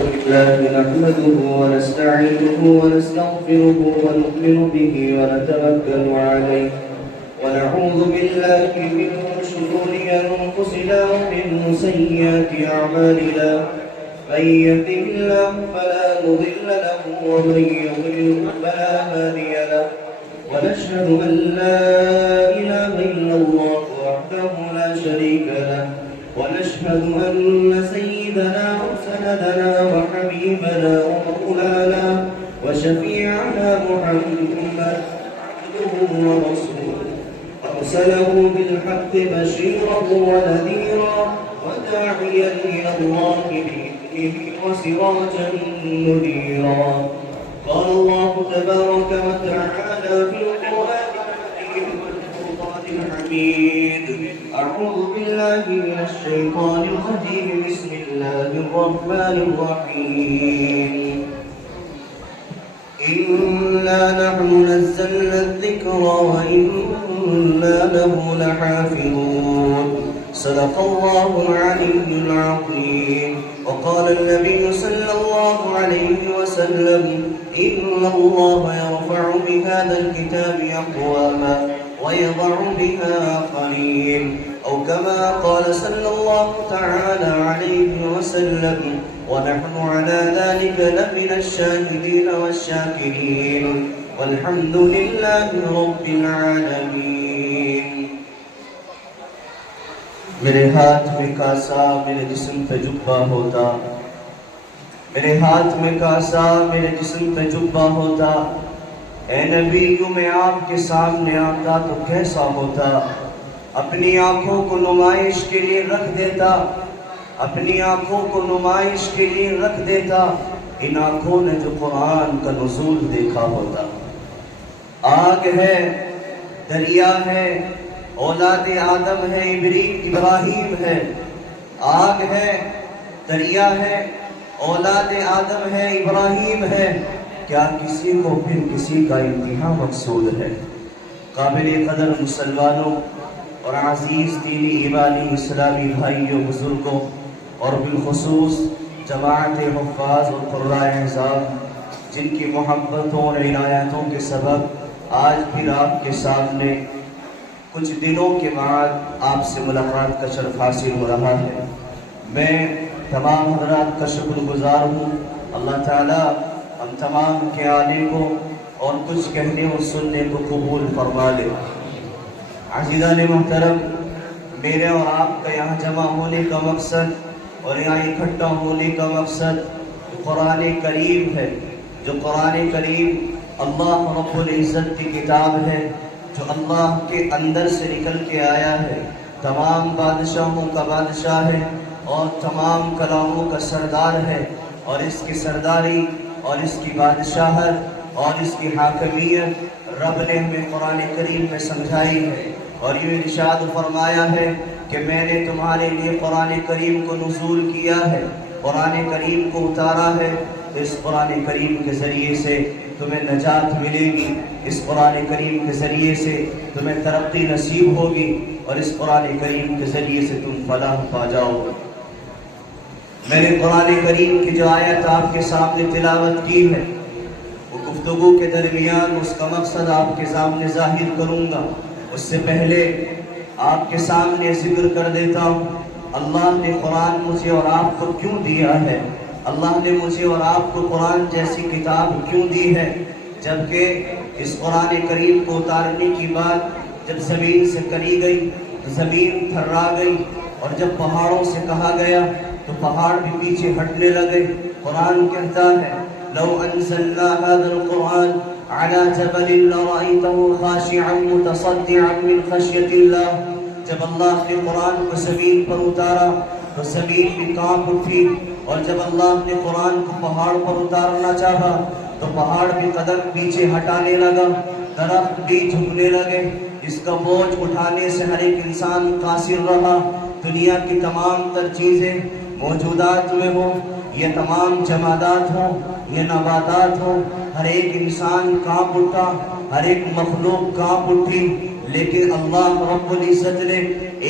لله نحمده ونستعينه ونستغفره ونؤمن به ونتوكل عليه ونعوذ بالله من شرور أنفسنا ومن سيئات أعمالنا من يهده الله فلا مضل له ومن يضلل فلا هادي له ونشهد أن لا إله إلا الله وحده لا شريك له ونشهد أن سيدنا وسندنا وحبيبنا ومولانا وشفيعنا محمد عبده ورسوله أرسله بالحق بشيرا ونذيرا وداعيا إلى الله بإذنه وسراجا منيرا قال الله تبارك وتعالى في القرآن الكريم والفرقان الحميد أعوذ بالله من الشيطان الرجيم بسم الله الرحمن الرحيم إنا نحن نزلنا الذكر وإنا له لحافظون صدق الله العلي العظيم وقال النبي صلى الله عليه وسلم إن الله يرفع بهذا الكتاب أقواما ويضع بها آخرين أو كما قال صلى الله تعالى عليه وسلم ونحن على ذلك لمن الشاهدين والشاكرين والحمد لله رب العالمين. میرے ہاتھ میں کاسا میرے جسم پہ جبہ ہوتا، میرے ہاتھ میں کاسا میرے جسم پہ جبہ ہوتا، اے نبی یوں میں آپ کے سامنے آتا تو کیسا ہوتا؟ اپنی آنکھوں کو نمائش کے لیے رکھ دیتا، اپنی آنکھوں کو نمائش کے لیے رکھ دیتا، ان آنکھوں نے جو قرآن کا نزول دیکھا ہوتا۔ آگ ہے، دریا ہے، اولاد آدم ہے، ابراہیم ہے، آگ ہے، دریا ہے، اولاد آدم ہے، ابراہیم ہے، کیا کسی کو پھر کسی کا انتہا مقصود ہے؟ قابل قدر مسلمانوں اور عزیز دینی ایمانی اسلامی بھائیوں بزرگوں اور بالخصوص جماعت حفاظ اور قرائے اعزام جن کی محبتوں اور عنایتوں کے سبب آج پھر آپ کے سامنے کچھ دنوں کے بعد آپ سے ملاقات کا شرف حاصل ہو رہا ہے، میں تمام حضرات کا شکر گزار ہوں۔ اللہ تعالیٰ ہم تمام کے آنے کو اور کچھ کہنے اور سننے کو قبول فرما لے۔ عزیزان محترم، میرے اور آپ کا یہاں جمع ہونے کا مقصد اور یہاں اکٹھا ہونے کا مقصد قرآن کریم ہے، جو قرآن کریم اللہ رب العزت کی کتاب ہے، جو اللہ کے اندر سے نکل کے آیا ہے، تمام بادشاہوں کا بادشاہ ہے اور تمام کلاموں کا سردار ہے، اور اس کی سرداری اور اس کی بادشاہت اور اس کی حاکمیت رب نے ہمیں قرآن کریم میں سمجھائی ہے، اور یہ ارشاد فرمایا ہے کہ میں نے تمہارے لیے قرآن کریم کو نزول کیا ہے، قرآن کریم کو اتارا ہے، تو اس قرآن کریم کے ذریعے سے تمہیں نجات ملے گی، اس قرآن کریم کے ذریعے سے تمہیں ترقی نصیب ہوگی، اور اس قرآن کریم کے ذریعے سے تم فلاح پا جاؤ گے۔ میں نے قرآن کریم کی جو آیت آپ کے سامنے تلاوت کی ہے، وہ گفتگو کے درمیان اس کا مقصد آپ کے سامنے ظاہر کروں گا۔ اس سے پہلے آپ کے سامنے ذکر کر دیتا ہوں، اللہ نے قرآن مجھے اور آپ کو کیوں دیا ہے؟ اللہ نے مجھے اور آپ کو قرآن جیسی کتاب کیوں دی ہے؟ جبکہ اس قرآن کریم کو اتارنے کی بات جب زمین سے کری گئی تو زمین تھرا گئی، اور جب پہاڑوں سے کہا گیا تو پہاڑ بھی پیچھے ہٹنے لگے۔ قرآن کہتا ہے لو انزلنا هذا القرآن على جبل لرأيته خاشعا متصدعا من خشية الله۔ جب اللہ نے قرآن کو زمین پر اتارا تو زمین بھی کانپ اٹھی، اور جب اللہ نے قرآن کو پہاڑ پر اتارنا چاہا تو پہاڑ بھی قدم پیچھے ہٹانے لگا، درخت بھی جھکنے لگے، اس کا بوجھ اٹھانے سے ہر ایک انسان قاصر رہا۔ دنیا کی تمام تر چیزیں موجودات میں ہوں، یہ تمام جمادات ہوں، یہ نباتات ہوں، ہر ایک انسان کانپ اٹھا، ہر ایک مخلوق کانپ اٹھی، لیکن اللہ رب العزت نے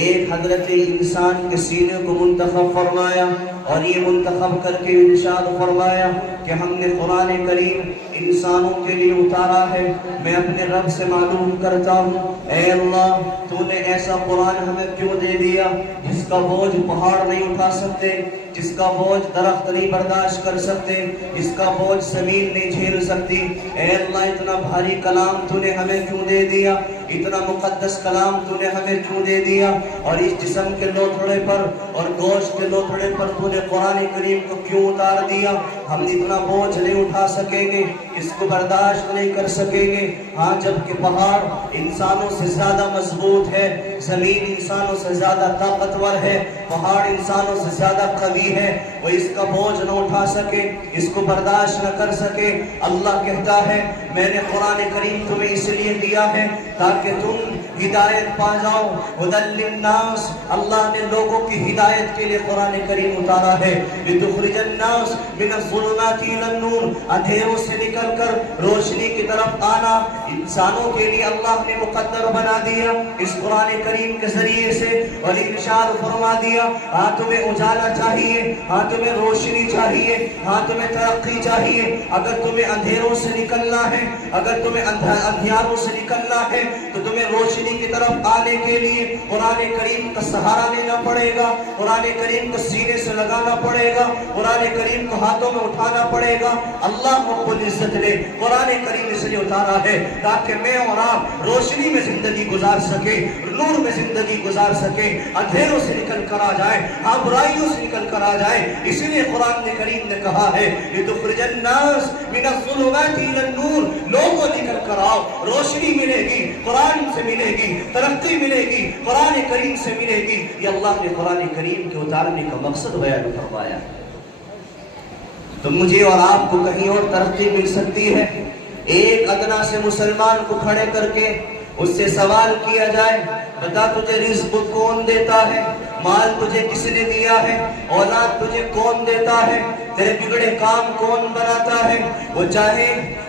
ایک حضرت انسان کے سینے کو منتخب فرمایا اور یہ منتخب کر کے ارشاد فرمایا کہ ہم نے قرآن کریم انسانوں کے لیے اتارا ہے۔ میں اپنے رب سے معلوم کرتا ہوں، اے اللہ تو نے ایسا قرآن ہمیں کیوں دے دیا جس کا بوجھ پہاڑ نہیں اٹھا سکتے، جس کا بوجھ درخت نہیں برداشت کر سکتے، جس کا بوجھ زمین نہیں جھیل سکتی۔ اے اللہ اتنا بھاری کلام تو نے ہمیں کیوں دے دیا، اتنا مقدس کلام تو نے ہمیں کیوں دے دیا، اور اس جسم کے لوتھڑے پر اور گوشت کے لوتھڑے پر تو نے قرآن کریم کو کیوں اتار دیا؟ ہم اتنا بوجھ نہیں اٹھا سکیں گے، اس کو برداشت نہیں کر سکیں گے۔ ہاں جبکہ پہاڑ انسانوں سے زیادہ مضبوط ہے، زمین انسانوں سے زیادہ طاقتور ہے، پہاڑ انسانوں سے زیادہ قوی ہے، وہ اس کا بوجھ نہ اٹھا سکے، اس کو برداشت نہ کر سکے۔ اللہ کہتا ہے میں نے قرآن کریم تمہیں اس لیے دیا ہے تاکہ تم ہدایت پا جاؤ، ہدی للناس۔ اللہ نے لوگوں کی ہدایت کے لیے قرآن کریم اتارا ہے، لتخرج الناس من الظلمات الى النور، اندھیروں سے نکل کر روشنی کی طرف آنا انسانوں کے لیے اللہ نے مقدر بنا دیا اس قرآن کریم کے ذریعے سے، اور ارشاد فرما دیا ہاں تمہیں اجالا چاہیے، ہاں تمہیں روشنی چاہیے، ہاں تمہیں ترقی چاہیے۔ اگر تمہیں اندھیروں سے نکلنا ہے، اگر تمہیں اندھیاروں سے نکلنا ہے تو تمہیں روشنی کی طرف آنے کے لیے قرآن کریم کا سہارا لینا پڑے گا، قرآن کریم کو سینے سے لگانا پڑے گا، قرآن کریم کو ہاتھوں میں اٹھانا پڑے گا۔ اللہ رب العزت نے قرآن کریم اس لیے اتارا ہے تاکہ میں اور آپ روشنی میں زندگی گزار سکے، نور میں زندگی گزار سکے، اندھیروں سے نکل کر آ جائے، ہاں برائیوں سے نکل کر آ جائے۔ اسی لیے قرآن کریم نے کہا ہے لتخرج الناس من الظلمات الى النور، لوگوں نکل کر آؤ، روشنی ملے گی، قرآن سے ملے گی، ترقی ملے گی، قرآن کریم سے ملے گی۔ یہ اللہ نے قرآن کریم کے اتارنے کا مقصد بیان فرمایا۔ تو مجھے اور آپ کو کہیں اور ترقی مل سکتی ہے؟ ایک ادنا سے مسلمان کو کھڑے کر کے اس سے سوال کیا جائے بتا تجھے رزق کون دیتا ہے، مال تجھے کس نے دیا ہے، اولاد تجھے کون دیتا ہے، تیرے بگڑے کام کون بناتا ہے؟ وہ چاہے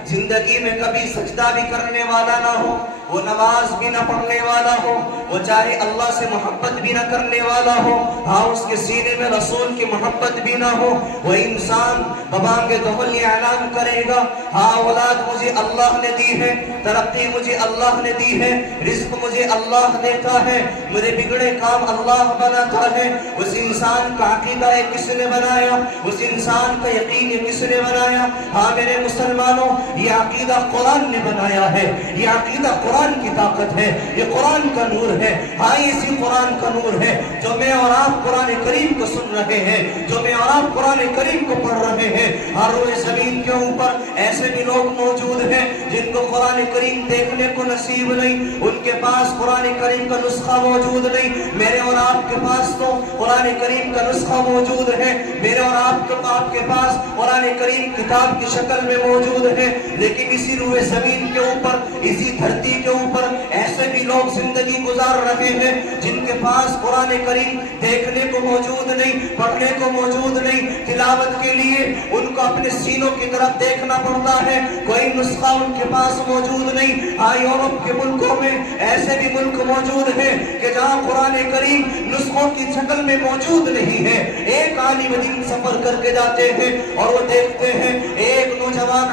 زندگی میں کبھی سجدہ بھی کرنے والا نہ ہو، وہ نماز بھی نہ پڑھنے والا ہو، وہ چاہے اللہ سے محبت بھی نہ کرنے والا ہو، ہاں اس کے سینے میں رسول کی محبت بھی نہ ہو، وہ انسان ببانگ دہل یہ اعلان کرے گا ہاں اولاد مجھے اللہ نے دی ہے، ترقی مجھے اللہ نے دی ہے، رزق مجھے اللہ دیتا ہے، میرے بگڑے کام اللہ بناتا ہے۔ اس انسان کا عقیدہ کس نے بنایا؟ اس انسان کا یقین کس نے بنایا؟ ہاں میرے مسلمانوں، یہ عقیدہ قرآن نے بنایا ہے، یہ عقیدہ قرآن کی طاقت ہے، یہ قرآن کا نور ہے۔ ہاں اسی قرآن کا نور ہے جو میں اور آپ قرآن کریم کو سن رہے ہیں، جو میں اور آپ قرآن کریم کو پڑھ رہے ہیں۔ ہر روئے زمین کے اوپر ایسے بھی لوگ موجود ہیں جن کو قرآن کریم دیکھنے کو نصیب نہیں، ان کے پاس قرآن کریم کا نسخہ موجود نہیں۔ میرے اور آپ کے پاس تو قرآن کریم کا نسخہ موجود ہے، میرے اور آپ کے پاس قرآن کریم کتاب کی شکل میں موجود ہے، لیکن اسی روئے زمین کے اوپر، اسی دھرتی کے اوپر ایسے بھی لوگ زندگی گزار رہے ہیں جن کے پاس قرآن کریم دیکھنے کو موجود نہیں، پڑھنے کو موجود نہیں، تلاوت کے لیے ان کو اپنے سینوں کی طرف دیکھنا پڑتا ہے، کوئی نسخہ ان کے پاس موجود نہیں۔ ہاں یورپ کے ملکوں میں ایسے بھی ملک موجود ہیں کہ جہاں قرآن کریم نسخوں کی شکل میں موجود نہیں ہے۔ ایک عالم دین سفر کر کے جاتے ہیں اور وہ دیکھتے ہیں ایک نوجوان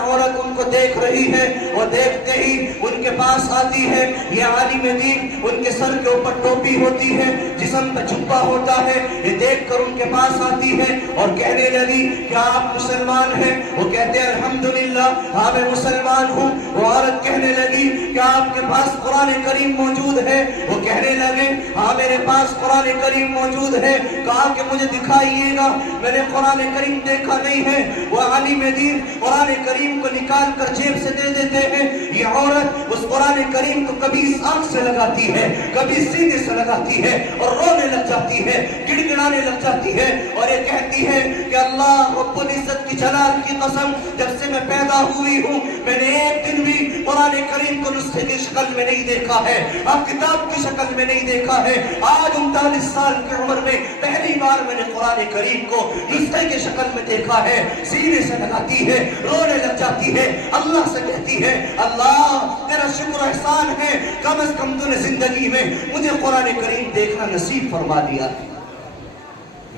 عورت ان کو دیکھ رہی ہے، وہ دیکھتے ہی ان کے پاس آتی ہے، یہ عالم دین ان کے سر کے اوپر ٹوپی ہوتی ہے، جسم پہ جھبا ہوتا ہے، یہ دیکھ کر ان کے پاس آتی ہے اور کہنے لگی کیا آپ مسلمان ہیں؟ وہ کہتے ہیں الحمدللہ ہاں میں مسلمان ہوں۔ وہ عورت کہنے لگی کیا آپ کے پاس قرآن کریم موجود ہے؟ وہ کہنے لگے ہاں میرے پاس قرآن کریم موجود ہے۔ کہا کہ مجھے دکھائیے گا، میں نے قرآن کریم دیکھا نہیں ہے۔ وہ عالم دین قرآن کریم کو نکال کر جیب سے دے دیتے ہیں، یہ عورت اس قرآن کریم کو کبھی اس آنکھ سے لگاتی ہے، کبھی سینے سے لگاتی ہے اور رونے لگ جاتی ہے، گڑگڑانے لگ جاتی ہے اور یہ کہتی ہے کہ اللہ رب العزت کی جلال کی قسم جب سے میں پیدا ہوئی ہوں میں نے ایک دن بھی قرآن کریم کو نسخے کی شکل میں نہیں دیکھا ہے، اب کتاب کی شکل میں نہیں دیکھا ہے۔ آج 39 سال کی عمر میں پہلی بار میں نے قرآن کریم کو نسخے کی شکل میں دیکھا ہے۔ سینے سے لگاتی ہے، رونے لگ جاتی ہے، اللہ سے کہتی ہے اللہ تیرا شکر احسان ہے، کم از کم تو نے زندگی میں مجھے قرآن کریم دیکھنا نصیب فرما دیا۔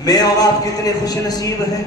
میں اور آپ کتنے خوش نصیب ہیں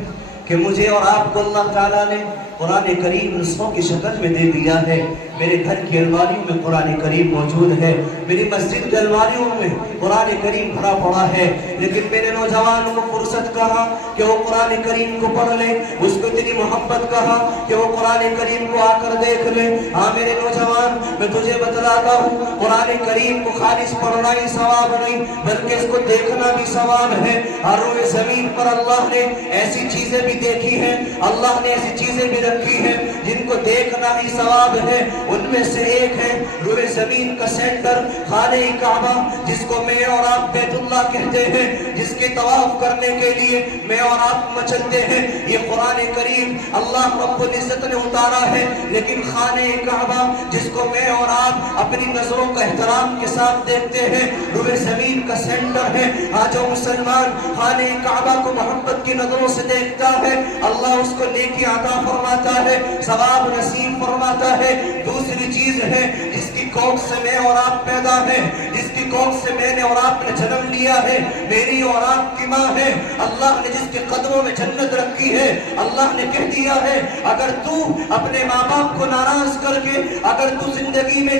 کہ مجھے اور آپ کو اللہ تعالیٰ نے قرآن کریم نسخوں کی شکل میں دے دیا ہے۔ میرے گھر کی الماریوں میں قرآن کریم موجود ہے، میری مسجد کی الماریوں میں قرآن کریم بھرا پڑا ہے، لیکن میرے نوجوانوں کو فرصت کہا کہ وہ قرآن کریم کو پڑھ لیں، اس کو اتنی محبت کہا کہ وہ قرآن کریم کو آ کر دیکھ لیں۔ ہاں میرے نوجوان، میں تجھے بتلاتا ہوں قرآن کریم کو خالص پڑھنا ہی ثواب نہیں بلکہ اس کو دیکھنا بھی ثواب ہے۔ اور روئے زمین پر اللہ نے ایسی چیزیں بھی دیکھی ہیں، اللہ نے ایسی چیزیں بھی رکھی ہیں جن کو دیکھنا ہی ثواب ہے۔ ان میں سے ایک ہے روئے زمین کا سینٹر خانہ کعبہ، جس کو میں اور آپ بیت اللہ کہتے ہیں، جس کے طواف کرنے کے لیے میں اور آپ مچلتے ہیں۔ یہ قرآن کریم اللہ رب العزت نے اتارا ہے، لیکن خانہ کعبہ جس کو میں اور آپ اپنی نظروں کا احترام کے ساتھ دیکھتے ہیں، روئے زمین کا سینٹر ہے۔ آج جو مسلمان خانہ کعبہ کو محبت کی نظروں سے دیکھتا ہے، اللہ اس کو نیکی عطا فرماتا ہے، ثواب نصیب فرماتا ہے۔ دوسری چیز ہے جس کی کوکھ سے میں اور آپ پیدا ہیں، جس کی کوکھ سے میں نے اور آپ نے جنم لیا ہے، میری اور آپ کی ماں ہے، اللہ نے جس کے قدموں میں جنت رکھی ہے۔ اللہ نے کہہ دیا ہے اگر تو اپنے ماں باپ کو ناراض کر کے اگر تو زندگی میں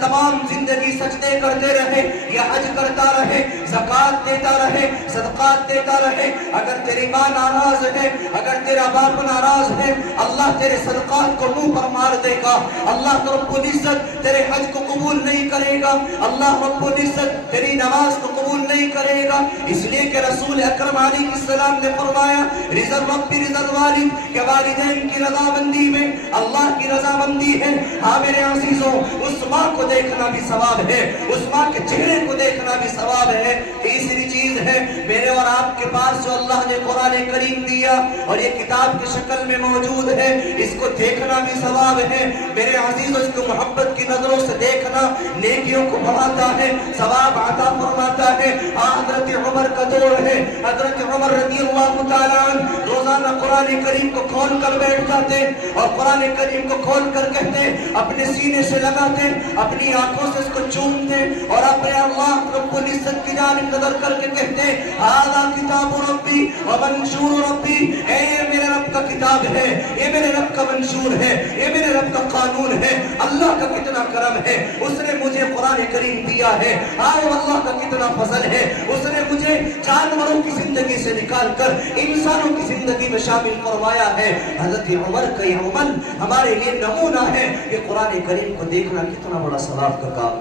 تمام زندگی سجدے کرتے رہے یا حج کرتا رہے، زکوٰۃ دیتا رہے، صدقات دیتا رہے، اگر تیری ماں ناراض ہے، اگر تیرا باپ ناراض ہے، اللہ تیرے صدقات کو منہ پر مار دے گا، اللہ رب العزت تیرے حج کو قبول نہیں کرے گا، اللہ رب العزت تیری نماز کو قبول نہیں کرے گا۔ اس لیے کہ رسول اکرم علیہ السلام نے فرمایا رضا رب رضا الوالد، کہ والدین کی رضامندی میں اللہ کی رضامندی ہے۔ ہاں میرے عزیزوں، اس ماں کو دیکھنا بھی ثواب ہے، اس ماں کے چہرے کو دیکھنا بھی ثواب ہے۔ تیسری چیز ہے میرے اور آپ کے پاس جو اللہ نے قرآن کریم دیا اور یہ کتاب کی شکل میں موجود ہے، اس کو دیکھنا بھی ثواب ہے۔ میرے عزیزوں، اس کو محبت کی نظروں سے دیکھنا نیکیوں کو بڑھاتا ہے، ثواب عطا فرماتا ہے۔ حضرت عمر کا دور ہے، حضرت عمر رضی اللہ تعالیٰ عنہ روزانہ قرآن کریم کو کھول کر بیٹھ جاتے اور قرآن کریم کو کھول کر کہتے، اپنے سینے سے لگاتے، اپنی آنکھوں سے اس کو چومتے اور اپنے اللہ رب العزت کی جانب نظر کر کے کہتے ھذا کتاب ربی ومنشور ربی، اے یہ میرے رب کا کتاب ہے، یہ میرے رب کا منشور ہے، یہ میرے رب کا قانون ہے۔ اللہ کا کتنا کرم ہے، اس نے مجھے قرآن کریم دیا ہے۔ آؤ اللہ کا کتنا فضل ہے، اس نے مجھے جانوروں کی زندگی سے نکال کر انسانوں کی زندگی میں شامل فرمایا ہے۔ حضرت عمر کا یہ عمل ہمارے لیے نمونہ ہے کہ قرآن کریم کو دیکھنا کتنا بڑا ثواب کا کام۔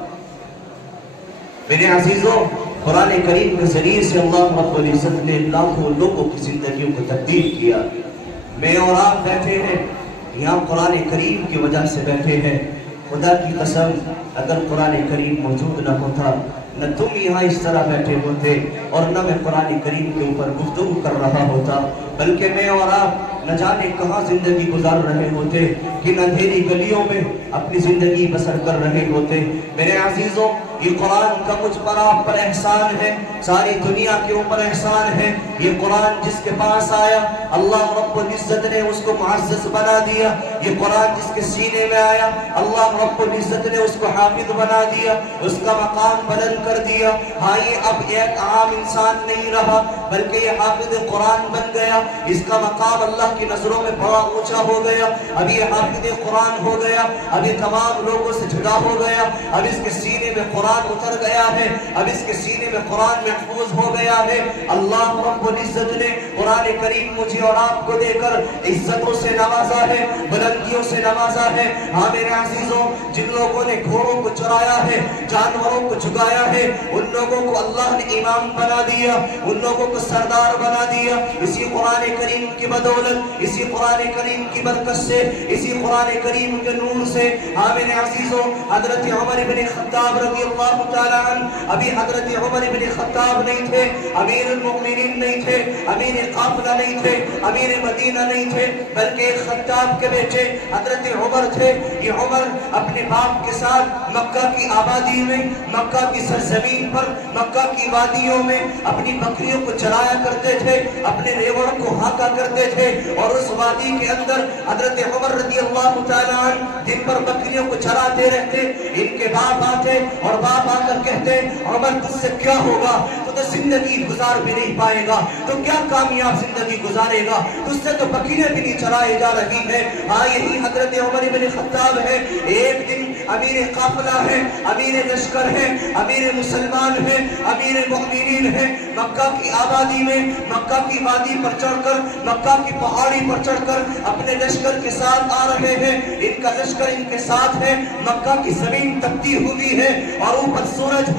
میرے عزیزوں، قرآن کریم کے ذریعے سے اللہ رب العزت نے لاکھوں لوگوں کی زندگیوں کو تبدیل کیا۔ میں اور آپ بیٹھے ہیں یہاں قرآن کریم کی وجہ سے بیٹھے ہیں۔ خدا کی قسم اگر قرآن کریم موجود نہ ہوتا نہ تم یہاں اس طرح بیٹھے ہوتے اور نہ میں قرآن کریم کے اوپر گفتگو کر رہا ہوتا، بلکہ میں اور آپ نہ جانے کہاں زندگی گزار رہے ہوتے، کن اندھیری گلیوں میں اپنی زندگی بسر کر رہے ہوتے۔ میرے عزیزوں، یہ قرآن کا مجھ پر آپ پر احسان ہے، ساری دنیا کے اوپر احسان ہے۔ یہ قرآن جس کے پاس آیا اللہ رب العزت نے اس کو معزز بنا دیا۔ یہ قرآن جس کے سینے میں آیا اللہ رب العزت نے اس کو حافظ بنا دیا، اس کا مقام بلند کر دیا۔ ہاں یہ اب ایک عام انسان نہیں رہا بلکہ یہ حافظ قرآن بن گیا، اس کا مقام اللہ کی نظروں میں بڑا اونچا ہو گیا۔ اب یہ حافظ قرآن ہو گیا، اب یہ تمام لوگوں سے جدا ہو گیا، اب اس کے سینے میں قرآن اتر گیا ہے، اب اس کے سینے میں قرآن محفوظ ہو گیا ہے۔ اللہ رب العزت نے قرآن کریم مجھے اور آپ کو دے کر عزتوں سے نوازا ہے، بلندیوں سے نوازا ہے۔ ہاں میرے عزیزوں، جن لوگوں نے گھوڑوں کو چرایا ہے، جانوروں کو جگایا ہے، ان لوگوں کو اللہ نے امام بنا دیا، ان لوگوں کو سردار بنا دیا۔ اسی قرآن کریم کی بدولت، اسی قرآن کریم کی برکت سے، اسی قرآن کریم کے نور سے۔ ہاں میرے عزیزوں، حضرت عمر بن خطاب رضی اللہ اللہ تعالیٰ عنہ ابھی حضرت عمر بن خطاب نہیں تھے، امیر المؤمنین نہیں تھے، امیر قافلہ نہیں تھے، امیر مدینہ نہیں تھے، بلکہ ایک خطاب کے بیٹے حضرت عمر تھے۔ یہ عمر اپنے باپ کے ساتھ مکہ کی آبادی میں، مکہ کی سرزمین پر، مکہ کی وادیوں میں اپنی بکریوں کو چرایا کرتے تھے، اپنے ریوڑوں کو ہانکا کرتے تھے، اور اس وادی کے اندر حضرت عمر رضی اللہ تعالیٰ عنہ دن پر بکریوں کو چراتے رہتے۔ ان کے باپ آتے اور باپ آ کر کہتے عمر تجھ سے کیا ہوگا، تو زندگی گزار بھی نہیں پائے گا، تو کیا کامیاب زندگی گزارے گا، تجھ سے تو بکریاں بھی نہیں چرائے جا رہی ہے۔ ہاں یہی حضرت عمر بن خطاب ہے۔ ایک دن امیر قافلہ ہے، امیر لشکر ہے، امیر مسلمان ہے، امیر مؤمنین ہے، مکہ کی آبادی میں، مکہ کی وادی پر چڑھ کر، مکہ کی پہاڑی پر چڑھ کر اپنے لشکر کے ساتھ آ رہے ہیں۔ ان کا لشکر ان کے ساتھ ہے، مکہ کی زمین تپتی ہوئی ہے، اور اوپر سورج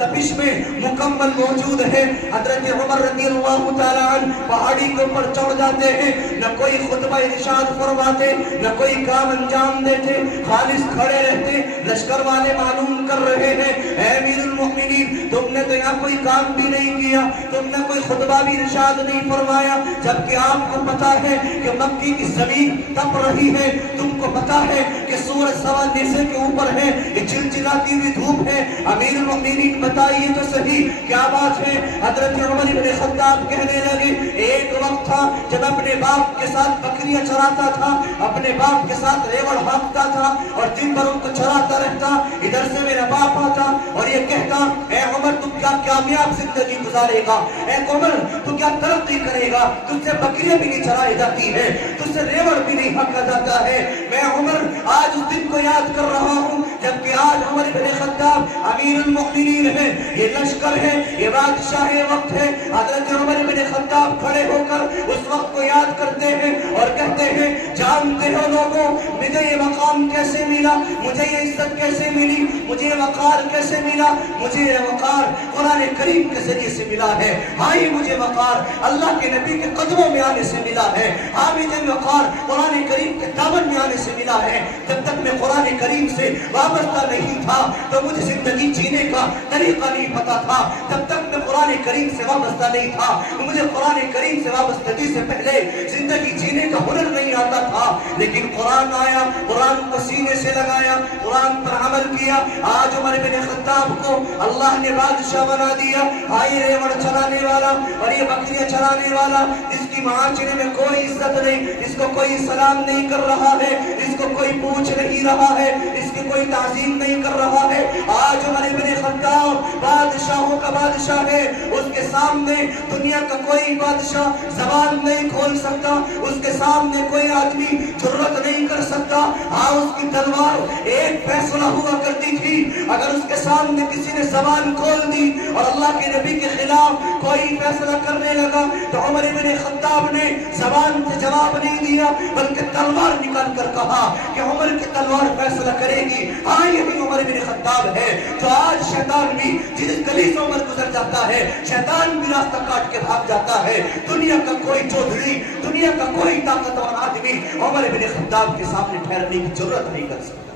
تپش میں مکمل موجود ہے۔ حضرت عمر رضی اللہ تعالیٰ عنہ پہاڑی کے اوپر چڑھ جاتے ہیں، نہ کوئی خطبہ ارشاد فرماتے، نہ کوئی کام انجام دیتے، خالص کھڑے رہتے۔ لشکر والے معلوم کر رہے ہیں اے امیر المؤمنین تم نے تو یہاں کوئی کام بھی نہیں کیا، تم نے کوئی خطبہ بھی ارشاد نہیں فرمایا، جبکہ آپ کو پتا ہے کہ مکی کی زمین تپ رہی ہے، تم کو پتا ہے کہ سورج سوا نیزے کے اوپر ہے، یہ چلچلاتی ہوئی دھوپ ہے۔ امیر المؤمنین بتائیے تو صحیح کیا بات ہے؟ حضرت عمر بن خطاب کہنے لگے ایک وقت تھا جب اپنے باپ کے ساتھ بکریاں چراتا تھا، اپنے باپ کے ساتھ ریوڑ ہانکتا تھا، اور دن بھر ان کو چراتا رہتا۔ ادھر سے میرا باپ آتا اور یہ کہتا اے عمر تم کیا کامیاب زندگی گزارے گا، اے عمر تو کیا ترقی کرے گا، تجھ سے بکریاں بھی نہیں چرائی جاتی ہے، تجھ سے ریوڑ بھی نہیں ہانکا جاتا ہے۔ میں عمر آج اس دن کو یاد کر رہا ہوں جبکہ آج عمر بن خطاب امیر المؤمنین ہے، یہ لشکر ہے، یہ بادشاہ وقت ہے۔ حضرت عمر بن خطاب کھڑے ہو کر اس وقت کو یاد کرتے ہیں اور کہتے ہیں جانتے ہو لوگوں مجھے یہ مقام کیسے ملا، مجھے یہ عزت کیسے ملی، مجھے یہ وقار کیسے ملا؟ مجھے یہ وقار قرآن کریم کے ذریعے سے ملا ہے۔ ہاں یہ مجھے وقار اللہ کے نبی کے قدموں میں آنے سے ملا ہے۔ ہاں مجھے وقار قرآن کریم کے دامن میں آنے سے ملا ہے۔ جب تک میں قرآن کریم سے وابستہ نہیں تھا تو مجھے زندگی جینے کا طریقہ نہیں پتا تھا، جب تک میں قرآن کریم سے وابستہ نہیں تھا مجھے قرآن کریم سے وابستگی سے پہلے زندگی جینے کا ہنر نہیں آتا تھا۔ لیکن قرآن آیا، قرآن کو سینے سے لگایا، قرآن پر عمل کیا۔ آج عمر بن خطاب کو اللہ نے بادشاہ بنا دیا۔ آئے ریوڑ چرانے والا اور یہ بکریاں چرانے والا، جس کی معاشرے میں کوئی عزت نہیں، اس کو کوئی سلام نہیں کر رہا ہے، اس کو کوئی پوچھ نہیں رہا ہے، اس کی کوئی تعظیم نہیں کر رہا ہے۔ آج عمر بن خطاب بادشاہوں کا بادشاہ ہے، اس کے سامنے دنیا کا کوئی بادشاہ زبان نہیں کھول سکتا، اس کے سامنے کوئی آدمی جرأت نہیں کر سکتا۔ ہاں اس کی تلوار ایک فیصلہ ہوا کرتی تھی، اگر اس کے سامنے کسی نے زبان کھول دی اور اللہ کے نبی کے خلاف کوئی فیصلہ کرنے لگا تو عمر بن خطاب نے زبان سے جواب نہیں دیا بلکہ تلوار نکال کر کہا کہ عمر کی تلوار فیصلہ کرے گی۔ ہاں یہی عمر بن خطاب ہے جو آج شیطان بھی جس گلی سے عمر گزر جاتا ہے شیطان بھی راستہ کاٹ کے بھاگ جاتا ہے۔ دنیا کا کوئی چودھری، دنیا کا کوئی طاقتور آدمی عمر بن خطاب کے سامنے ٹھہرنے کی ضرورت نہیں کر سکتا۔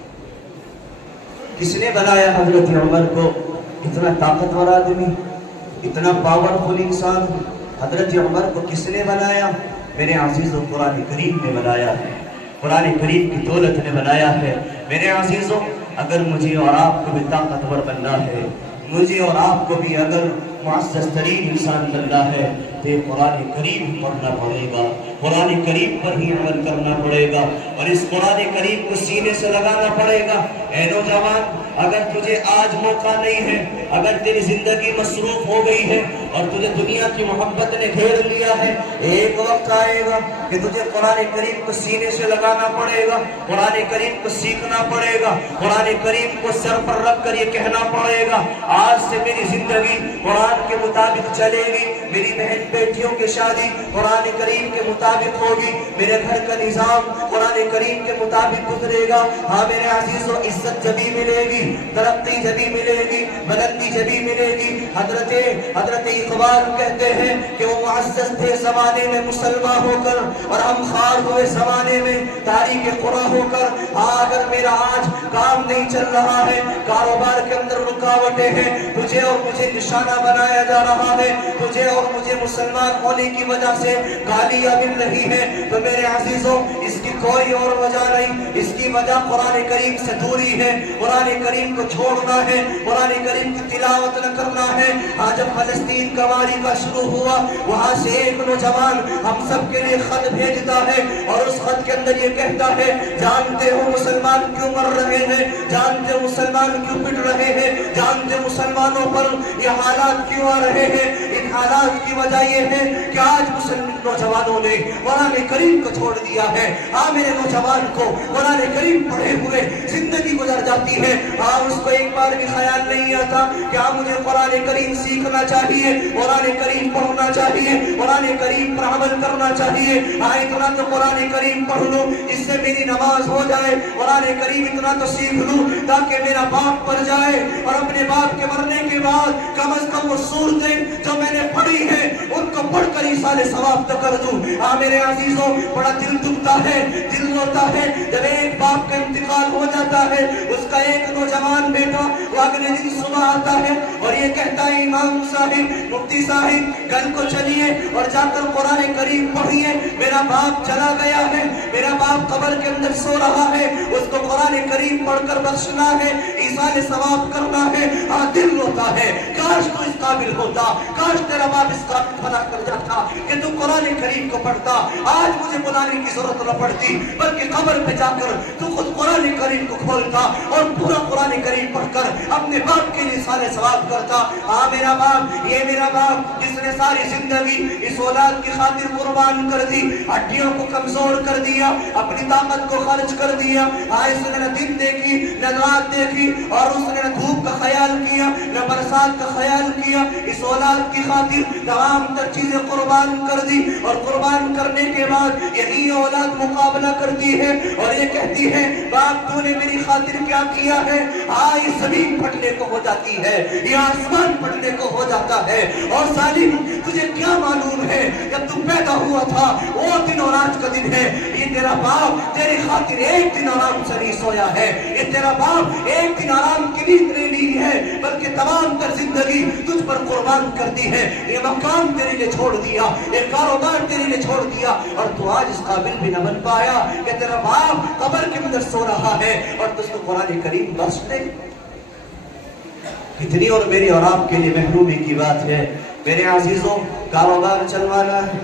کس نے بنایا حضرت عمر کو اتنا طاقتور آدمی، اتنا پاورفل انسان؟ حضرت عمر کو کس نے بنایا؟ میرے عزیزوں قرآن کریم نے بنایا ہے، قرآن کریم کی دولت نے بنایا ہے۔ میرے عزیزوں اگر مجھے اور آپ کو بھی طاقتور بننا ہے، مجھے اور آپ کو بھی اگر معزز ترین انسان بننا ہے تو یہ قرآن کریم پڑھنا پڑے گا، قرآن کریم پر ہی عمل کرنا پڑے گا، اور اس قرآن کریم کو سینے سے لگانا پڑے گا۔ اے نوجوان اگر تجھے آج موقع نہیں ہے، اگر تیری زندگی مصروف ہو گئی ہے اور تجھے دنیا کی محبت نے گھیر لیا ہے، ایک وقت آئے گا کہ تجھے قرآن کریم کو سینے سے لگانا پڑے گا، قرآن کریم کو سیکھنا پڑے گا، قرآن کریم کو سر پر رکھ کر یہ کہنا پڑے گا آج سے میری زندگی قرآن کے مطابق چلے گی، میری بہن بیٹیوں کی شادی قرآن کریم کے مطابق ہوگی، میرے گھر کا نظام قرآن کریم کے مطابق گزرے گا۔ ہاں میرے عزیزو، عزت جبھی ملے گی، ترقی جبھی ملے گی، بلندی جبھی ملے گی۔ حضرت اقبال کہتے ہیں کہ وہ معزز تھے زمانے میں مسلمان ہو کر، اور ہم خار ہوئے زمانے میں تاریخ قرآن ہو کر۔ اگر میرا آج کام نہیں چل رہا ہے، کاروبار کے اندر رکاوٹیں ہیں، تجھے اور مجھے نشانہ بنایا جا رہا ہے، تجھے اور مجھے مسلمان ہونے کی وجہ سے گالیاں مل رہی ہیں، تو میرے عزیزوں اس کی کوئی اور وجہ نہیں، اس کی وجہ قرآن کریم سے دوری ہے، قرآن کریم کو چھوڑنا ہے، قرآن کریم کی تلاوت نہ کرنا ہے۔ آج جب فلسطین کا معرکہ شروع ہوا، وہاں سے ایک نوجوان ہم سب کے لیے خط بھیجتا ہے، اور اس خط کے اندر یہ کہتا ہے، جانتے ہو مسلمان کیوں مر رہے ہیں، جانتے ہو مسلمان کیوں پٹ رہے ہیں، جانتے ہو مسلمانوں پر یہ حالات کیوں آ رہے ہیں؟ ان حالات کی وجہ یہ ہے کہ آج مسلمان نوجوانوں نے قرآن کریم کو چھوڑ دیا ہے۔ میرے نوجوان کو قرآن کریم پڑھے ہوئے زندگی گزر جاتی ہے، اس کو ایک بار بھی خیال نہیں آتا کہ مجھے قرآن کریم سیکھنا چاہیے، قرآن کریم پڑھنا چاہیے، قرآن کریم پر عمل کرنا چاہیے۔ اتنا تو قرآن کریم پڑھ لوں، اس سے میری نماز ہو جائے، قرآن کریم اتنا تو سیکھ لوں تاکہ میرا باپ پڑھ جائے، اور اپنے باپ کے مرنے کے بعد کم از کم وہ صورتیں جو میں نے پڑھی ہیں ان کو پڑھ کر ایصال ثواب تو کر دوں۔ میرے عزیزوں، بڑا دل دکھتا ہے، دل روتا ہے جب ایک باپ کا انتقال ہو جاتا ہے، اس کا ایک نوجوان بیٹا وہ اگلے دن صبح آتا ہے اور یہ کہتا ہے، امام صاحب، مفتی صاحب، کل کو چلیے اور جا کر قرآن کریم پڑھیے، میرا باپ چلا گیا ہے، میرا باپ قبر کے اندر سو رہا ہے، اس کو قرآن کریم پڑھ کر بخشنا ہے، ایصال ثواب کرنا ہے۔ دل روتا ہے، کاش تو اس قابل ہوتا، کاش تیرا باپ اس قابل بنا کر جاتا کہ تو قرآن کریم کو پڑھتا، آج مجھے بلانے کی ضرورت نہ پڑتی، بلکہ قبر پہ جا کر تو خود قرآن کریم کو کھولتا اور پورا قرآن کریم پڑھ کر اپنے باپ کے لیے سارے ثواب کرتا۔ میرا باپ، یہ میرا باپ جس نے ساری زندگی اس اولاد کی خاطر قربان کر دی، ہڈیوں کو کمزور کر دیا، اپنی طاقت کو خرچ کر دیا، اس نے نہ دن دیکھی نہ رات دیکھی، اور اس نے نہ دھوپ کا خیال کیا نہ برسات کا خیال کیا، اس اولاد کی خاطر تمام تر چیزیں قربان کر دی، اور قربان کرنے کے بعد یہی اولاد مقابلہ کرتی ہے اور یہ کہتی ہے، باپ تو نے میری خاطر کیا کیا ہے؟ یہ زمین پھٹنے کو ہو جاتی ہے، یہ آسمان پھٹنے کو ہو جاتا ہے، اور ظالم تجھے کیا معلوم ہے جب تو پیدا ہوا تھا وہ دن اور آج کا دن ہے، یہ تیرا باپ تیری خاطر ایک دن آرام سے نہیں سویا ہے، یہ تیرا باپ ایک دن آرام کی نیند نہیں لی ہے، بلکہ تمام تر زندگی تجھ پر قربان کر دی ہے، یہ مکان تیرے لیے چھوڑ دیا، یہ کاروبار تیرے لیے چھوڑ دیا، اور تو آج اس قابل بھی نہ بن پایا کہ تیرا باپ قبر کے اندر سو رہا ہے اور تجھ کو قرآن کریم بخش دے۔ کتنی اور میری اور آپ کے لیے محرومی کی بات ہے۔ میرے عزیزوں، کاروبار چلوانا ہے،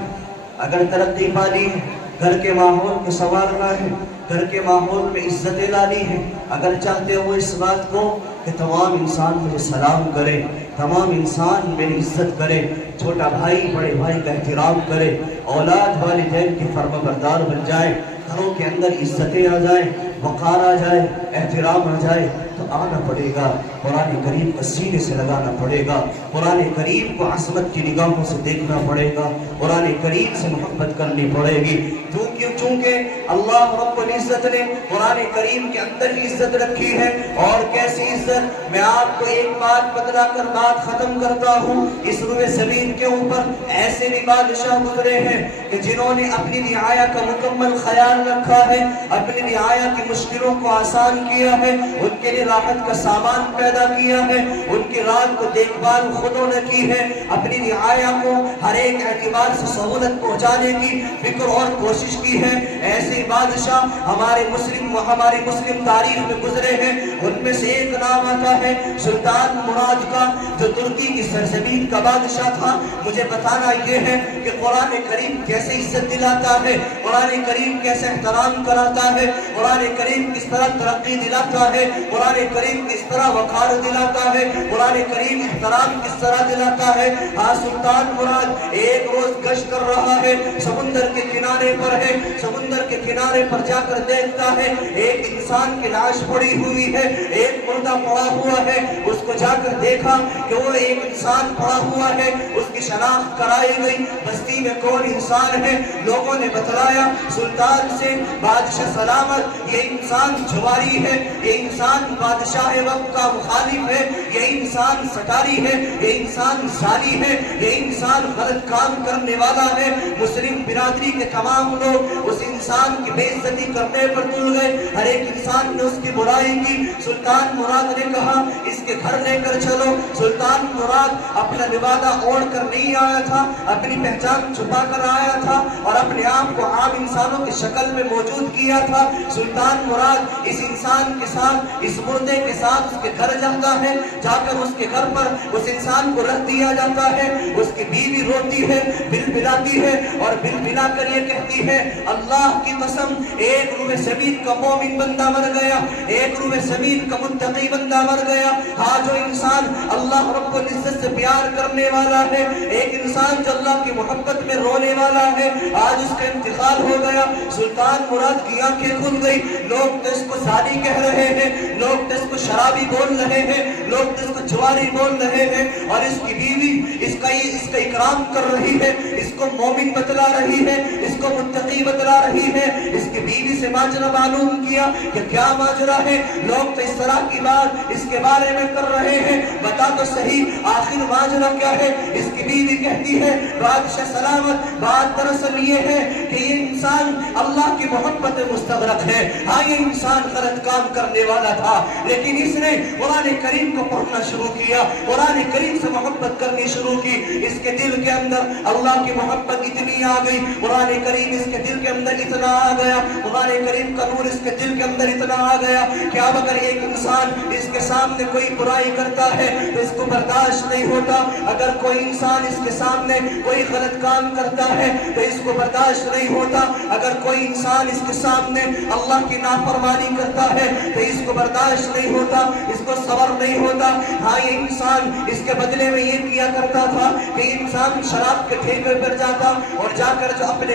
اگر ترقی پانی ہے، گھر کے ماحول کو سنوارنا ہے، گھر کے ماحول میں عزتیں لانی ہے، اگر چاہتے ہو اس بات کو کہ تمام انسان مجھے سلام کرے، تمام انسان میری عزت کرے، چھوٹا بھائی بڑے بھائی کا احترام کرے، اولاد والدین کی فرما بردار بن جائے، گھروں کے اندر عزتیں آ جائیں، وقار آ جائے، احترام آ جائے، تو آنا پڑے گا، قرآن کریم کو سینے سے لگانا پڑے گا، قرآن کریم کو عظمت کی نگاہوں سے دیکھنا پڑے گا، قرآن کریم سے محبت کرنی پڑے گی، چونکہ اللہ رب العزت نے قرآن کریم کے اندر ہی عزت رکھی ہے۔ اور کیسی عزت؟ میں آپ کو ایک بات بتلا کر بات ختم کرتا ہوں۔ اس روئے زمین کے اوپر ایسے بھی بادشاہ گزرے ہیں کہ جنہوں نے اپنی رعایا کا مکمل خیال رکھا ہے، اپنی رعایا کی مشکلوں کو آسان کیا ہے، ان کے لیے راحت کا سامان پیدا کیا ہے، ان کی رات کو دیکھ بھال خودوں نے کی ہے، اپنی رعایا کو ہر ایک اعتبار سے سہولت پہنچانے کی فکر اور کوشش کی ہے۔ ایسے بادشاہ ہماری مسلم تاریخ میں گزرے ہیں۔ ان میں سے ایک نام آتا ہے سلطان مراد کا، جو ترکی کی سرزمین کا بادشاہ تھا۔ مجھے بتانا یہ ہے کہ قرآن کریم کیسے عزت دلاتا ہے، قرآن کریم کیسے احترام کراتا ہے، قرآن کریم کس طرح ترقی دلاتا ہے، قرآن کریم کس طرح وقار دلاتا ہے، قرآن کریم احترام کس طرح دلاتا ہے۔ ہاں سلطان مراد ایک روز گشت کر رہا ہے، سمندر کے کنارے پر ہے، سمندر کے کنارے پر جا کر دیکھتا ہے ایک انسان کی لاش پڑی ہوئی ہے، ایک مردہ پڑا ہوا ہے۔ اس کو جا کر دیکھا کہ وہ ایک انسان پڑا ہوا ہے، اس کی شناخت کرائی گئی، بستی میں کون انسان ہے، لوگوں نے بتلایا سلطان سے، بادشاہ سلامت یہ انسان جواری ہے، یہ انسان بادشاہ وقت کا مخالف ہے، یہ انسان سٹاری ہے، یہ انسان زانی ہے، یہ انسان غلط کام کرنے والا ہے۔ مسلم برادری کے تمام لوگ اس انسان کی بے عزتی کرنے پر تل گئے، ہر ایک انسان نے اس کی برائی کی۔ سلطان مراد نے کہا اس کے گھر لے کر چلو۔ سلطان مراد اپنا لبادہ اوڑھ کر نہیں آیا تھا، اپنی پہچان چھپا کر آیا تھا اور اپنے آپ کو عام انسانوں کی شکل میں موجود کیا تھا۔ سلطان مراد اس انسان کے ساتھ، اس مردے کے ساتھ اس کے گھر جاتا ہے، جا کر اس کے گھر پر اس انسان کو رکھ دیا جاتا ہے۔ اس کی بیوی روتی ہے، بل بلاتی ہے اور بل بلا کر یہ کہتی ہے اللہ کی قسم ایک روح زمین کا مومن بندہ مر گیا، ایک روح زمین کا متقی بندہ مر گیا۔ ہاں جو انسان اللہ رب العزت سے پیار کرنے والا ہے، ایک انسان جو اللہ کی محبت میں رونے والا ہے، آج اس کا انتقال ہو گیا۔ سلطان مراد کی آنکھیں کھل گئی، لوگ تو اس کو زانی کہہ رہے ہیں، لوگ تو اس کو شرابی بول رہے ہیں، لوگ تو اس کو جواری بول رہے ہیں، اور اس کی بیوی اس کا اکرام کر رہی ہے، اس کو مومن بتلا رہی ہے، اس کو متقی بتلا رہی ہے۔ اس کی بیوی سے ماجرا معلوم کیا کہ کیا ماجرا ہے، لوگ تو اس طرح کی بات اس کے بارے میں کر رہے ہیں، بتا تو صحیح آخر ماجرا کیا ہے۔ اس کی بیوی کہتی ہے بادشاہ سلامت بات دراصل یہ ہے کہ یہ انسان اللہ کی محبت میں مستغرق ہے۔ ہاں یہ انسان غلط کام کرنے والا تھا، لیکن اس نے قرآن کریم کو پڑھنا شروع کیا، قرآن کریم سے محبت کرنی شروع کی۔ اس کے دل کے اندر اللہ کی محبت اتنی آ گئی، قرآن کریم اس کے دل کے اندر اتنا آ گیا، قرآن کریم کا نور اس کے دل کے اندر اتنا آ گیا کہ اب اگر ایک انسان اس کے سامنے کوئی برائی کرتا ہے تو اس کو برداشت نہیں ہوتا، اگر کوئی انسان اس کے سامنے کوئی غلط کام کرتا ہے تو اس کو برداشت نہیں ہوتا، اگر کوئی انسان اس کے سامنے اللہ کی نافرمانی کرتا ہے تو اس کو برداشت نہیں ہوتا، اس کو صبر نہیں ہوتا۔ ہاں یہ انسان اس کے بدلے میں یہ کیا کرتا تھا کہ انسان شراب کے ٹھیکے پر جاتا اور جا کر جو اپنے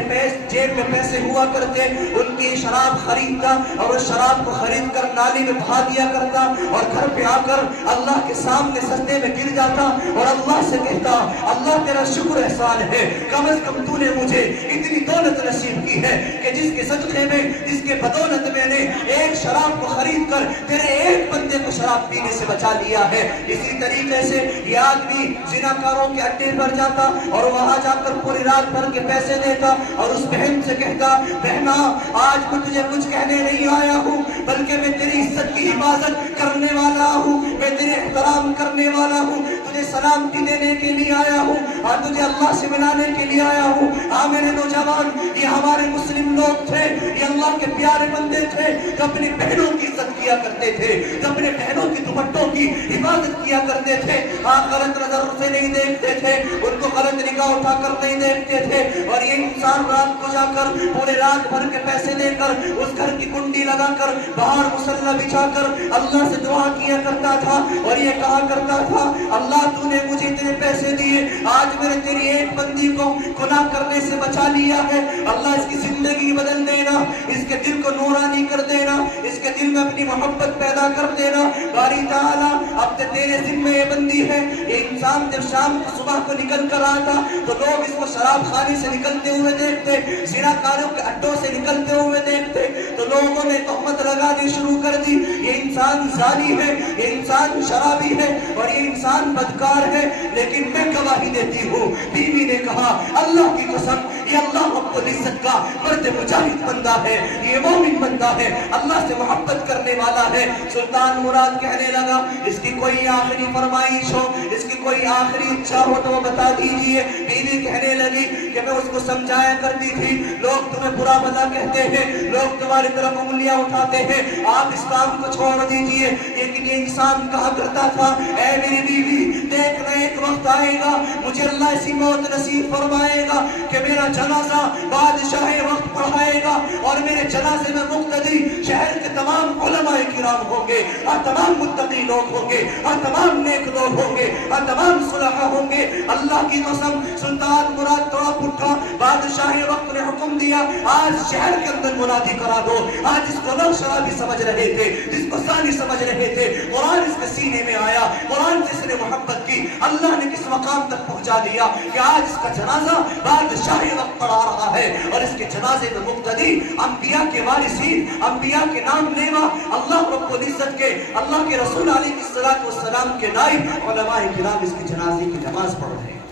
جیب میں پیسے ہوا کرتے ان کی شراب خریدتا اور اس شراب کو خرید کر نالی میں بہا دیا کرتا اور گھر پہ آ کر اللہ کے سامنے سجدے میں گر جاتا اور اللہ سے کہتا اللہ تیرا شکر احسان ہے، کم از کم تو نے مجھے اتنی دولت نصیب کی ہے کہ جس کے صدقے میں، جس کے بدولت میں نے ایک شراب کو خرید کر تیرے ایک بندے کو شراب پینے سے بچا لیا ہے۔ اسی طریقے سے یہ آدمی زناکاروں کے اڈے پر جاتا اور وہاں جا کر پوری رات بھر کے پیسے دیتا اور اس بہن سے کہتا بہنا آج میں تجھے کچھ کہنے نہیں آیا ہوں بلکہ میں تیری عزت کی حفاظت کرنے والا ہوں، میں تیرے احترام کرنے والا ہوں، تجھے سلامتی دینے کے لیے آیا ہوں اور تجھے اللہ سے ملانے کے لیے آیا ہوں۔ ہاں میرے نوجوان، یہ ہمارے مسلم لوگ تھے، یہ اللہ کے پیارے بندے تھے جو اپنی بہنوں کی عزت کیا کرتے تھے، جو اپنے بہنوں کی دوپٹوں کی حفاظت کیا کرتے تھے۔ ہاں غلط نظر سے نہیں دیکھتے تھے، ان کو غلط نگاہ اٹھا کر نہیں دیکھتے تھے، اور یہ انسان رات کو جا کر پورے رات بھر کے پیسے دے کر اس گھر کی کنڈی لگا کر باہر مصلی بچھا کر اللہ سے دعا کیا کرتا تھا اور یہ کہا کرتا تھا اللہ تو نے مجھے اتنے پیسے دیے، آج میرے تیری ایک بندی کو گناہ کرنے سے بچا لیا ہے، اللہ اس کی زندگی بدل دینا، اس کے دل کو نورانی کر دینا، اس کے دل میں اپنی محبت پیدا کر دینا۔ باری تعالیٰ اب تیرے ذمہ یہ بندی ہے۔ یہ انسان جب شام صبح کو نکل کر آتا تو لوگ اس کو شراب خانے سے نکلتے ہوئے دیکھتے، زناکاروں کے اڈوں سے نکلتے ہوئے دیکھتے تو لوگوں نے تہمت لگانی شروع کر دی، یہ انسان زانی ہے، یہ انسان شرابی ہے اور یہ انسان بدکار ہے۔ لیکن میں گواہی دیتی ہوں، بیوی نے کہا اللہ کی قسم یہ اللہ رب العزت کا مرد مجاہد بندہ ہے، یہ مومن بندہ ہے، اللہ سے محبت کرنے والا ہے۔ سلطان مراد کہنے لگا اس کی کوئی آخری فرمائش ہو، اس کی کوئی آخری اچھا ہو تو وہ بتا دیجئے۔ بیوی کہنے لگی کہ میں اس کو سمجھایا کرتی تھی لوگ تمہیں برا بھلا کہتے ہیں، لوگ تمہاری طرف انگلیاں اٹھاتے ہیں، آپ اس کام کو چھوڑ دیجئے۔ لیکن یہ انسان کہا کرتا تھا اے میری بیوی دیکھنا ایک وقت آئے گا مجھے اللہ ایسی موت نصیب فرمائے گا کہ میرا جنازہ بادشاہ وقت پڑھائے گا اور میرے جنازے میں مقتدی شہر کے تمام علماء کرام ہوں گے، اور تمام متقی لوگ ہوں گے، اور تمام نیک لوگ ہوں گے، اور تمام صلحاء ہوں گے۔ اللہ کی قسم سلطان مراد توڑا پٹھا بادشاہ وقت نے حکم دیا آج شہر کے اندر منادی کرا دو۔ آج اس کو لوگ شرابی سمجھ رہے تھے، جس کو ثانی سمجھ رہے تھے، قرآن اس کے سینے میں آیا، قرآن سے اس نے محبت کی، اللہ نے کس مقام تک پہنچا دیا کہ آج اس کا جنازہ بادشاہ وقت پڑھا رہا ہے، اور اس کے جنازے میں مقتدی انبیاء کے وارثین، انبیاء کے نام لیوا، اللہ رب العزت کے، اللہ کے رسول علیہ السلام کے نائب علماء کرام اس کے جنازے کی نماز پڑھ رہے ہیں۔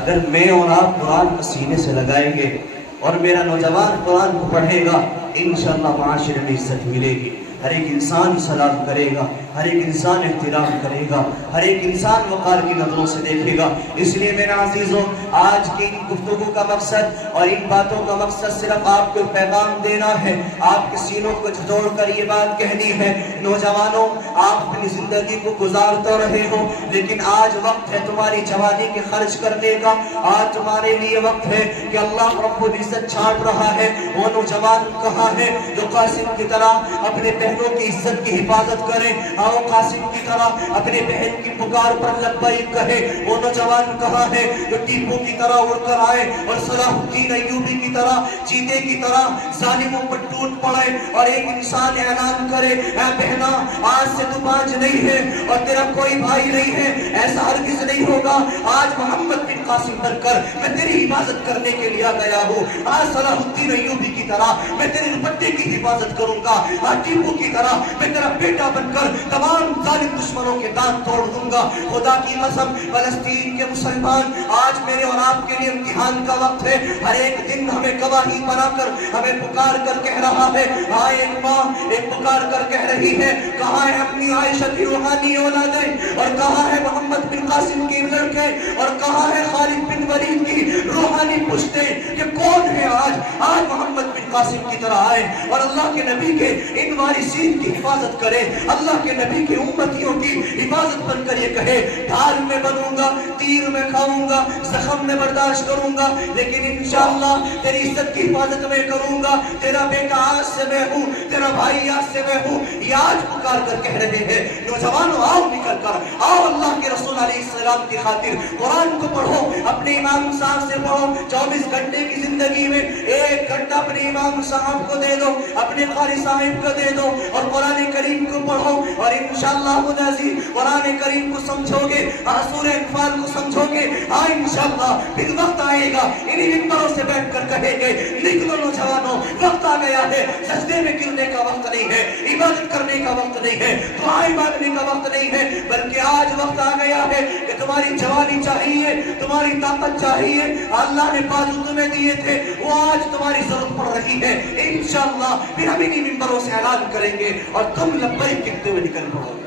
اگر میں اور آپ قرآن کو سینے سے لگائیں گے اور میرا نوجوان قرآن کو پڑھے گا، انشاءاللہ معاشرے میں عزت ملے گی، ہر ایک انسان سلام کرے گا، ہر ایک انسان احترام کرے گا، ہر ایک انسان وقار کی نظروں سے دیکھے گا۔ اس لیے میرے عزیزوں، آج کی گفتگو کا مقصد اور ان باتوں کا مقصد صرف آپ کو پیغام دینا ہے، آپ کے سینوں کو جھنجھوڑ کر یہ بات کہنی ہے، نوجوانوں آپ اپنی زندگی کو گزار تو رہے ہو، لیکن آج وقت ہے تمہاری جوانی کے خرچ کرنے کا، آج تمہارے لیے وقت ہے کہ اللہ رب العزت چھانٹ رہا ہے وہ نوجوان کہاں ہے جو قاسم کی طرح اپنے بہنوں کی عزت کی حفاظت کرے، آؤ قاسم کی طرح اپنے بہن کی پکار پر لبیک کہے، وہ نوجوان کہاں ہے جو ٹیپو کی طرح اڑ کر آئے اور صلاح الدین ایوبی کی طرح چیتے کی طرح ظالموں پر ٹوٹ پڑے اور ایک انسان اعلان کرے اے بہنا آج سے تو باج نہیں ہے اور تیرا کوئی بھائی نہیں ہے، ایسا ہرگز نہیں ہوگا، آج محمد بن قاسم بن کر میں تیری حفاظت کرنے کے لیے گیا ہوں، آج صلاح الدین ایوبی کی طرح میں تیرے دوپٹے کی حفاظت کروں گا، آج ٹیپو کی طرح میں تیرا بیٹا بن کر تمام ظالم دشمنوں کے دانت توڑ دوں گا۔ خدا کی قسم فلسطین کے مسلمان آج میرے اور آپ کے لیے امتحان کا وقت ہے، ہر ایک دن ہمیں گواہی بنا کر ہمیں پکار کر کہہ رہا ہے، ہاں ایک ماں ایک پکار کر کہہ رہی ہے کہاں ہے اپنی عائشہ کی روحانی اولادیں، اور کہاں ہے محمد بن قاسم کے لڑکے، اور کہاں ہے خالد بن ولید کی روحانی پشتیں، کہ کون ہے آج محمد بن قاسم کی طرح آئے اور اللہ کے نبی کے ان وارثین کی حفاظت کرے، اللہ کے نبی کی امتیوں کی حفاظت بن کر یہ کہے ڈھال میں بنوں گا، تیر میں کھاؤں گا، زخم میں برداشت کروں گا، لیکن انشاءاللہ تیری عزت کی حفاظت میں کروں گا، تیرا بیٹا آج سے میں ہوں، تیرا بھائی آج سے میں ہوں، یہ آج پکار کر کہہ رہے ہیں۔ نوجوانوں آؤ نکل کر آؤ اللہ کے رسول علیہ السلام کی خاطر قرآن کو پڑھو، اپنے امام صاحب سے پڑھو، 24 گھنٹے کی زندگی میں 1 گھنٹہ اپنے امام صاحب کو دے دو، اپنے قاری صاحب کو دے دو اور قرآن کریم کو پڑھو، اور انشاءاللہ العزیز قرآن کریم کو سمجھو گے، سورہ انفال کو سمجھو گے، ہاں انشاءاللہ پھر وقت آئے گا انہی ممبروں سے بیٹھ کر کہیں گے نکلو نوجوانوں، وقت آ گیا ہے، سجدے میں گرنے کا وقت نہیں ہے، عبادت کرنے کا وقت نہیں ہے، دعائیں مانگنے کا وقت نہیں ہے، بلکہ آج وقت آ گیا ہے کہ تمہاری جوانی چاہیے، تمہاری طاقت چاہیے، اللہ نے بازو تمہیں دیے تھے وہ آج تمہاری ضرورت پڑ رہی ہے، انشاءاللہ پھر ہم انہی ممبروں سے اعلان کریں گے اور تم لبیک کہتے ہوئے نکل پڑو گے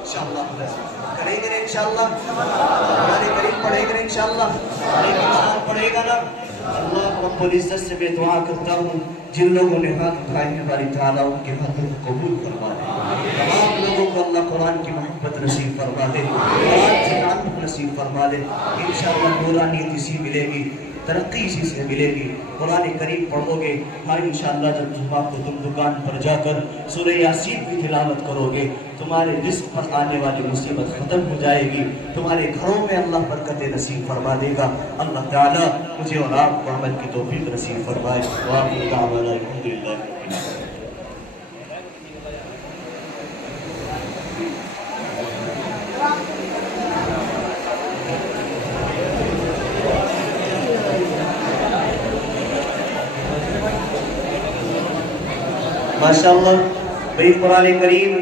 انشاءاللہ کریں گے انشاءاللہ، قرآن کریم پڑھیں گے انشاءاللہ، ایک انسان پڑھے گا نا۔ اللہ رب العزت سے میں دعا کرتا ہوں جن لوگوں نے ہاتھ اٹھائے ہیں باری تعالیٰ ان کے ہاتھوں کو قبول فرما دے، تمام لوگوں کو اللہ قرآن کی محبت نصیب فرما دے، قرآن سے تعلق نصیب فرما دے، انشاءاللہ نورانیت اسی ملے گی، ترقی اسی سے ملے گی۔ قرآن کریم پڑھو گے، ہاں انشاءاللہ جب صبح کو تم دکان پر جا کر سورہ یاسین کی تلاوت کرو گے، تمہارے رزق پر آنے والی مصیبت ختم ہو جائے گی، تمہارے گھروں میں اللہ برکت نصیب فرما دے گا۔ اللہ تعالیٰ مجھے اور آپ کو عمل کی توفیق نصیب فرمائے۔ وآخر دعوانا الحمدللہ رب العالمین۔ ماشاءاللہ بھئی قرآن کریم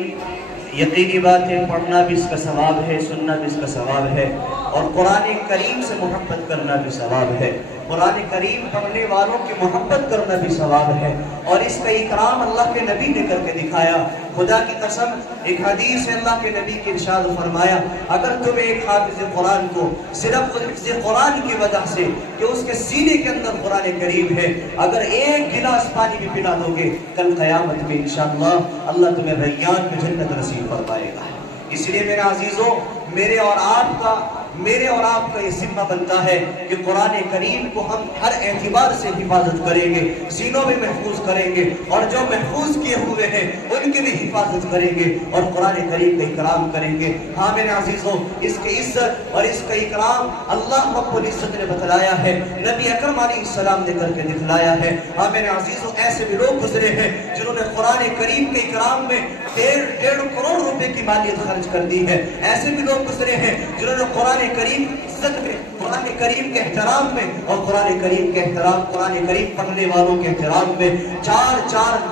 یقینی بات ہے پڑھنا بھی اس کا ثواب ہے، سننا بھی اس کا ثواب ہے، اور قرآن کریم سے محبت کرنا بھی ثواب ہے، قرآن کریم پڑھنے والوں کی محبت کرنا بھی ثواب ہے، اور اس کا اکرام اللہ کے نبی نے کر کے دکھایا۔ خدا کی قسم ایک حدیث ہے اللہ کے نبی کے ارشاد فرمایا اگر تم ایک حافظ قرآن کو صرف حفظ قرآن کی وجہ سے کہ اس کے سینے کے اندر قرآن کریم ہے اگر ایک گلاس پانی بھی پلا دو گے، کل قیامت میں انشاءاللہ اللہ تمہیں ریان میں جنت نصیب فرمائے گا۔ اس لیے میرے عزیزوں، میرے اور آپ کا میرے اور آپ کا یہ ذمہ بنتا ہے کہ قرآن کریم کو ہم ہر اعتبار سے حفاظت کریں گے، سینوں میں محفوظ کریں گے، اور جو محفوظ کیے ہوئے ہیں ان کی بھی حفاظت کریں گے اور قرآن کریم کا اکرام کریں گے۔ ہاں میرے عزیزوں، اس کی عزت اور اس کا اکرام اللہ رب العزت نے بتلایا ہے، نبی اکرم علیہ السلام نے کر کے دکھلایا ہے۔ ہاں میرے عزیزوں، ایسے بھی لوگ گزرے ہیں جنہوں نے قرآن کریم کے اکرام میں 1.5 کروڑ روپے کی مالیت خرچ کر دی ہے۔ ایسے بھی لوگ گزرے ہیں جنہوں نے قرآن کریم عزت میں، قرآن کریم کے احترام میں اور قرآن کریم کے احترام، قرآن کریم پڑھنے والوں کے احترام میں 4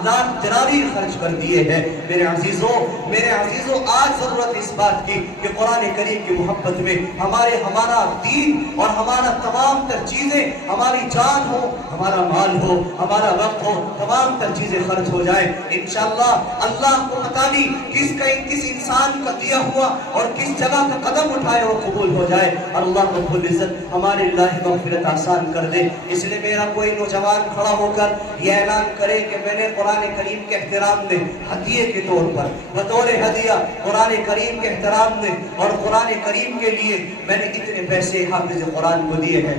لاکھ دینار خرچ کر دیے ہیں۔ میرے عزیزوں، آج ضرورت اس بات کی کہ قرآن کریم کی محبت میں ہمارا دین اور ہمارا تمام تر چیزیں، ہماری جان ہو، ہمارا مال ہو، ہمارا وقت ہو، تمام تر چیزیں خرچ ہو جائیں۔ انشاءاللہ اللہ کو پتہ نہیں کس انسان کا دیا ہوا اور کس جگہ کا قدم اٹھائے وہ قبول ہو جائے، اور اللہ رب العزت ہمارے اللہ مغفرت آسان کر دے۔ اس لیے میرا کوئی نوجوان کھڑا ہو کر یہ اعلان کرے کہ میں نے قرآن کریم کے احترام میں ہدیے کے طور پر، بطور ہدیہ قرآن کریم کے احترام میں اور قرآن کریم کے لیے میں نے اتنے پیسے حافظ قرآن کو دیے ہیں۔